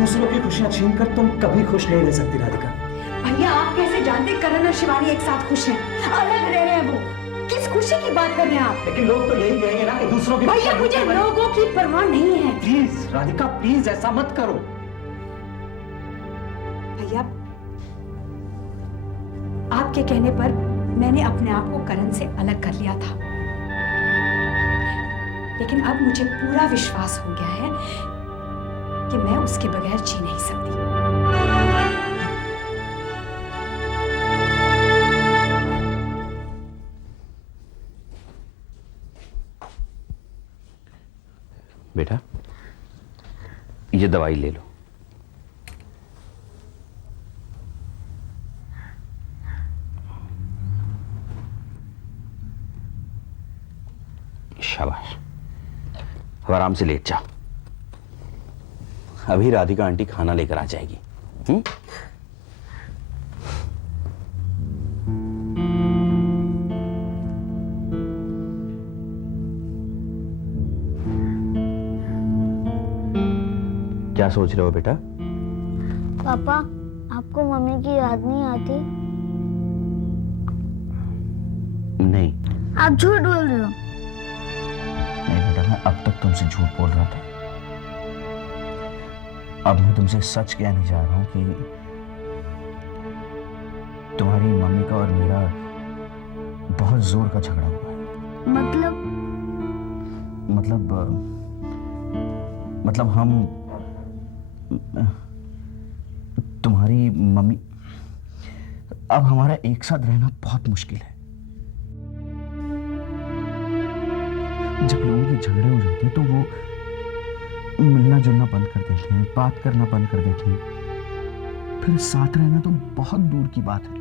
दूसरों की खुशियां छीनकर तुम कभी खुश नहीं रह सकती राधिका। भैया आप कैसे जानते करण और शिवानी एक साथ खुश हैं? अलग रह रहे हैं वो। किस खुशी की बात कर रहे हैं आप? लेकिन लोग तो यही कहेंगे ना कि दूसरों की भैया मुझे लोगों की परवाह नहीं है। प्लीज राधिका, प्लीज ऐसा मत करो। भैया आपके कहने पर मैंने अपने आप को करण से अलग कर लिया था, लेकिन अब मुझे पूरा विश्वास हो गया है कि मैं उसके बगैर जी नहीं सकती। बेटा ये दवाई ले लो। शाबाश, अब आराम से लेट जा। अभी राधिका आंटी खाना लेकर आ जाएगी। क्या सोच रहे हो बेटा? पापा आपको मम्मी की याद नहीं आती? नहीं। आप झूठ बोल रहे हो। नहीं बेटा, मैं अब तक तुमसे झूठ बोल रहा था। अब मैं तुमसे सच कहने जा रहा हूं कि तुम्हारी मम्मी का और मेरा बहुत जोर का झगड़ा हुआ है। मतलब हम तुम्हारी मम्मी, अब हमारा एक साथ रहना बहुत मुश्किल है। जब लोगों के झगड़े हो जाते हैं तो वो मिलना जुलना बंद कर देते हैं, बात करना बंद कर देते हैं, फिर साथ रहना तो बहुत दूर की बात है।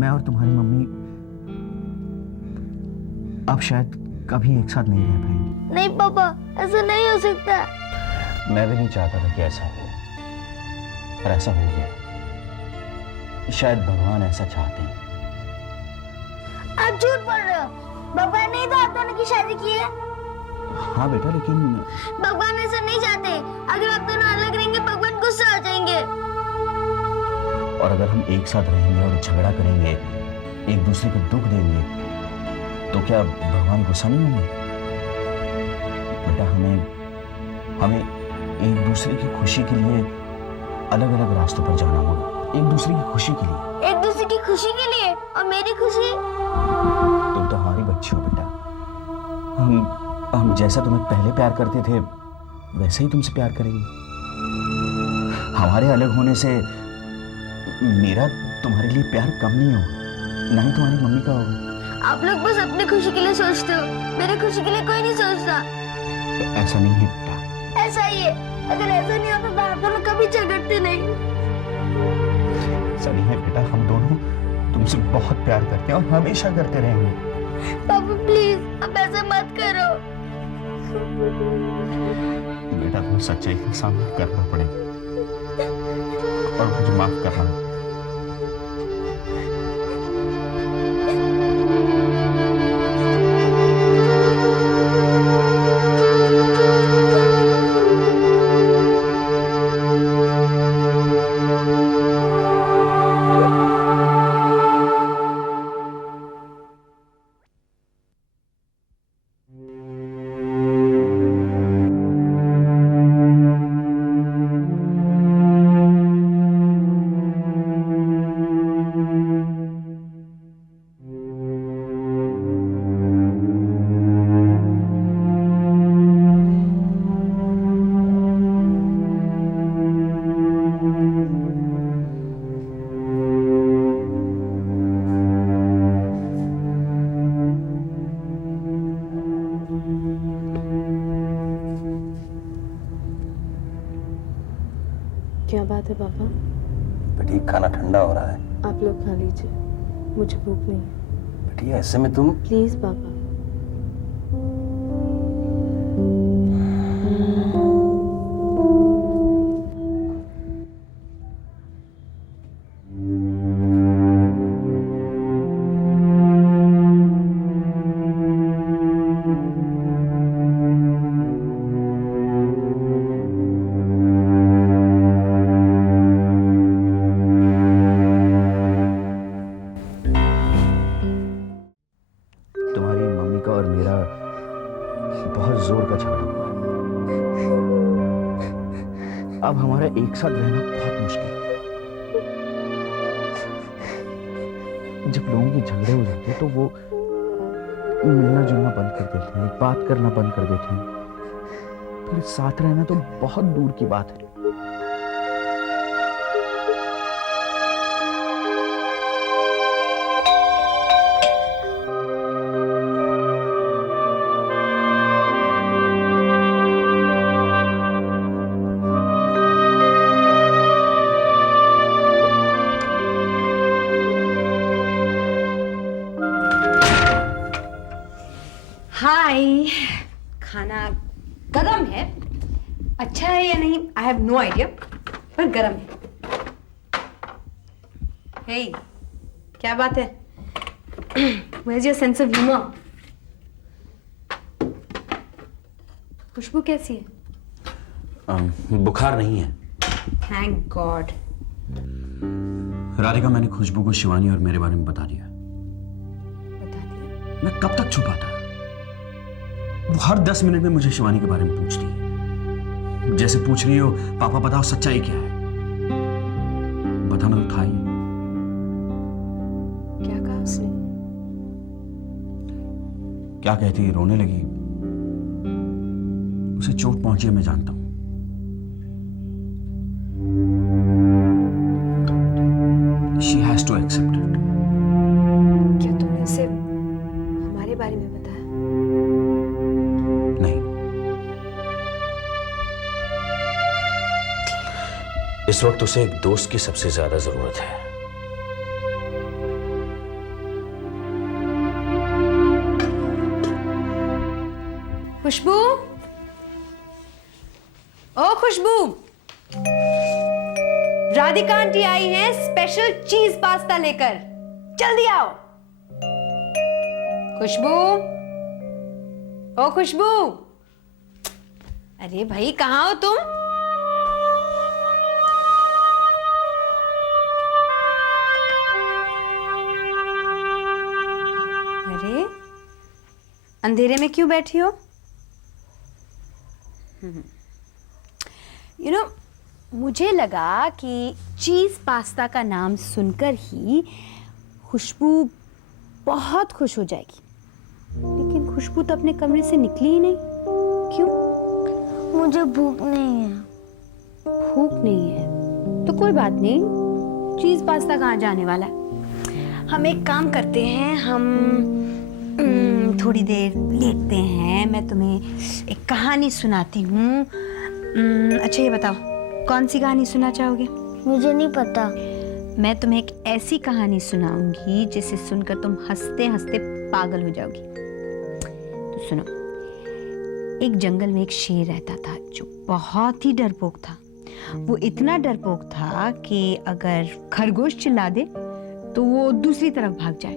मैं और तुम्हारी मम्मी अब शायद कभी एक साथ नहीं रह पाएंगे। नहीं पापा, ऐसा नहीं हो सकता। मैं भी नहीं चाहता था कि ऐसा हो, पर ऐसा हो गया। शायद भगवान ऐसा चाहते हैं। आप झूठ बोल रहे हो। भगवान ने तो आप दोनों की शादी की है। हाँ बेटा, लेकिन भगवान ऐसा नहीं चाहते। अगर आप दोनों अलग रहेंगे भगवान गुस्सा आ जाएंगे। और अगर हम एक साथ रहेंगे और झगड़ा करेंगे, एक दूसरे को दुख देंगे, तो क्या भगवान गुस्सा नहीं होंगे? बेटा हमें एक दूसरे की खुशी के लिए अलग अलग रास्तों पर जाना होगा। एक दूसरे की खुशी के लिए। एक दूसरे की खुशी के लिए? और मेरी खुशी? तुम तो हमारी बच्ची हो बेटा। हम जैसा तुम्हें पहले प्यार करते थे वैसे ही तुमसे प्यार करेंगे। हमारे अलग होने से मेरा तुम्हारे लिए प्यार कम नहीं होगा, ना ही तुम्हारी मम्मी का होगा। आप लोग बस अपनी खुशी के लिए सोचते हो, मेरी खुशी के लिए कोई नहीं सोचता। ऐसा नहीं है बेटा। ऐसा ही है। अगर ऐसा नहीं होता तो आप दोनों कभी झगड़ते नहीं। ऐसा नहीं है बेटा, हम दोनों तुमसे बहुत प्यार करते हैं और हमेशा करते रहेंगे। पापा प्लीज अब ऐसा मत करो। बेटा तुम्हें सच्चाई का सामना करना पड़ेगा और मुझे माफ करना। क्या बात है पापा? बेटी खाना ठंडा हो रहा है। आप लोग खा लीजिए, मुझे भूख नहीं है। बेटी ऐसे में तुम। प्लीज पापा। अब हमारा एक साथ रहना बहुत मुश्किल है। जब लोगों के झगड़े हो जाते हैं तो वो मिलना जुलना बंद कर देते हैं, बात करना बंद कर देते हैं। फिर साथ रहना तो बहुत दूर की बात है। हाय, खाना गरम है। अच्छा है या नहीं आई हैव नो आइडिया, पर गरम है। हे, क्या बात है? Where's your sense of humor? खुशबू कैसी है? बुखार नहीं है। Thank God. राधिका, मैंने खुशबू को शिवानी और मेरे बारे में बता दिया। बता दिया? मैं कब तक छुपाता? वो हर 10 मिनट में मुझे शिवानी के बारे में पूछती है, जैसे पूछ रही हो पापा बताओ सच्चाई क्या है। बताना तो था ही। क्या कहा उसने? क्या कहती, रोने लगी। उसे चोट पहुंची है, मैं जानता हूं। She has to accept it. क्या तुमने उसे हमारे बारे में बताया? नहीं, इस वक्त उसे एक दोस्त की सबसे ज्यादा जरूरत है। खुशबू, ओ खुशबू, राधिका आंटी आई हैं स्पेशल चीज पास्ता लेकर, जल्दी आओ। खुशबू, ओ खुशबू, अरे भाई कहाँ हो तुम? अरे अंधेरे में क्यों बैठी हो? यू नो, मुझे लगा कि चीज़ पास्ता का नाम सुनकर ही खुशबू बहुत खुश हो जाएगी, लेकिन खुशबू तो अपने कमरे से निकली ही नहीं। क्यों? मुझे भूख नहीं है। भूख नहीं है तो कोई बात नहीं, चीज़ पास्ता कहाँ जाने वाला है। हम एक काम करते हैं, हम थोड़ी देर लेटते हैं, मैं तुम्हें एक कहानी सुनाती हूँ। अच्छा ये बताओ, कौन सी कहानी सुनना चाहोगे? मुझे नहीं पता। मैं तुम्हें एक ऐसी कहानी सुनाऊंगी जिसे सुनकर तुम हंसते हंसते पागल हो जाओगी। तो सुनो, एक जंगल में एक शेर रहता था जो बहुत ही डरपोक था। वो इतना डरपोक था कि अगर खरगोश चिल्ला दे तो वो दूसरी तरफ भाग जाए,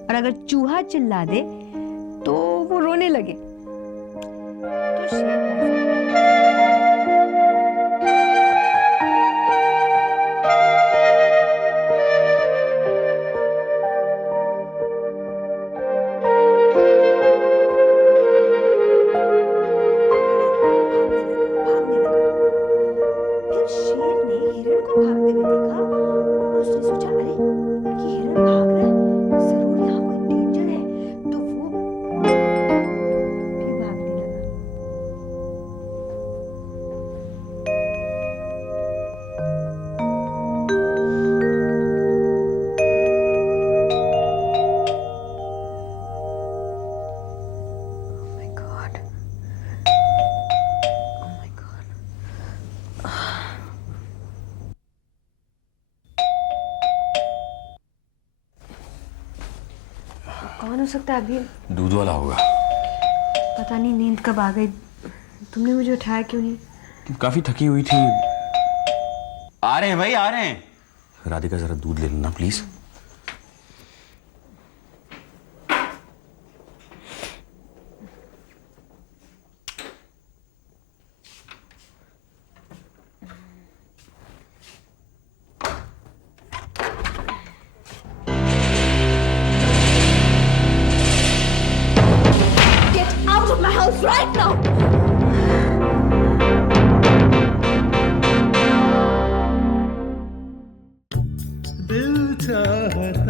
और अगर चूहा चिल्ला दे तो वो रोने लगे। तो शेर कौन हो सकता है? अभी दूध वाला होगा। पता नहीं नींद कब आ गई। तुमने मुझे उठाया क्यों नहीं? काफी थकी हुई थी। आ रहे हैं भाई, आ रहे हैं। राधिका जरा दूध ले लेना प्लीज। Right now. चाहता